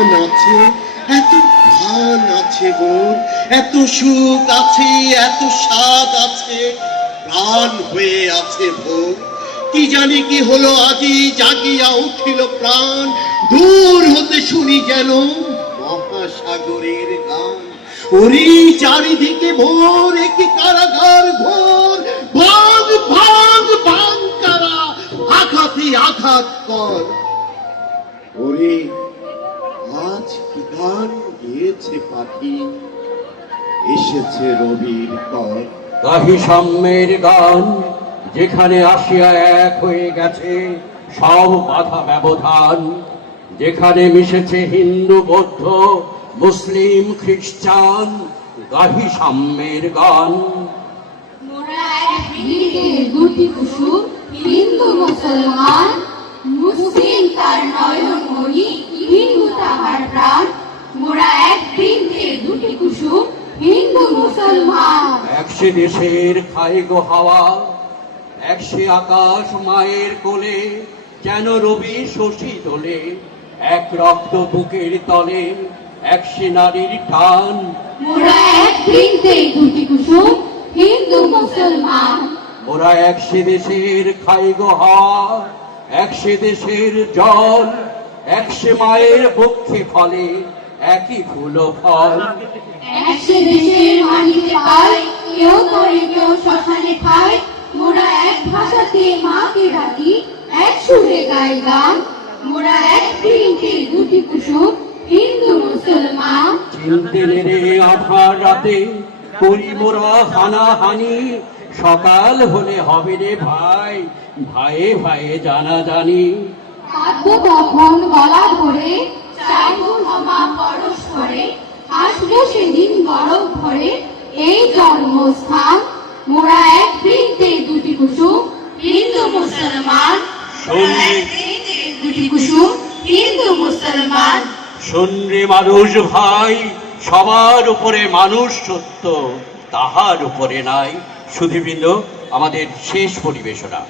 প্রাণ আছে, এত প্রাণ আছে মোর, এত সুখ আছে, এত স্বাদ আছে, প্রাণ হয়ে আছে ভোর। কি জানি কি হলো আজি, জাগিয়া উঠিল প্রাণ, দূর হতে শুনি যেন মহাসাগরের গান। ওরে চারিদিকে ভোর, একই কারাগার ঘোর, ভাঙ ভাঙ ভাঙ কারা, আঘাতে আঘাত কর। ওরে আজ কি গান গেয়েছে পাখি, এসেছে রবির পর। গাহি সাম্যের গান, যেখানে আসিয়া এক হয়ে গেছে সব বাধা ব্যবধান, যেখানে মিশেছে হিন্দু বৌদ্ধ মুসলিম খ্রিস্টান। গাহি সাম্যের গান। মোরা এক বৃন্তে দুটি কুসুম, হিন্দু মুসলমান, মুসলিম তার নয়ন মণি, হিন্দু তাহার প্রাণ। মোরা এক বৃন্তে দুটি কুসুম, হিন্দু মুসলমান। একসে দেশের খাই গো হাওয়া, একসে আকাশ মায়ের কোলে, যেন রবি শশী দোলে, এক রক্ত বুকের তলে, একসে নারীর টান। মোরা এক বৃন্তে দুটি কুসুম, হিন্দু মুসলমান। ওরা একসে দেশের খাই গো হাওয়া, একসে দেশের জল, একসে মায়ের বক্ষে ফলে, একই ফুল ও ফল। একসে দেশের মাটিতে পাই, কেউ করে কেউ শ্মশানে খায়। মোরা এক ভাষাতে মাকে ডাকি, এক সুরে গাই গান। মোরা এক বৃন্তে দুটি কুসুম, হিন্দু মুসলমান। চিনতে নেড়ে আধার রাতে করি মোরা হানাহানি, সকাল হলে হবে রে ভাই, ভাইয়ে ভাইয়ে জানা জানি। কাঁদবো তখন গলা ধরে, চাইবো ক্ষমা পরস্পরে, আসবো সেদিন গরব ভরে এই জন্মস্থান। মোরা এক বৃন্তে দুটি কুসুম, হিন্দু মুসলমান। মোরা এক বৃন্তে দুটি কুসুম, হিন্দু মুসলমান। শোন রে মানুষ ভাই, সবার উপরে মানুষ সত্য, তাহার উপরে নাই। সুধীবৃন্দ, আমাদের শেষ পরিবেশনা।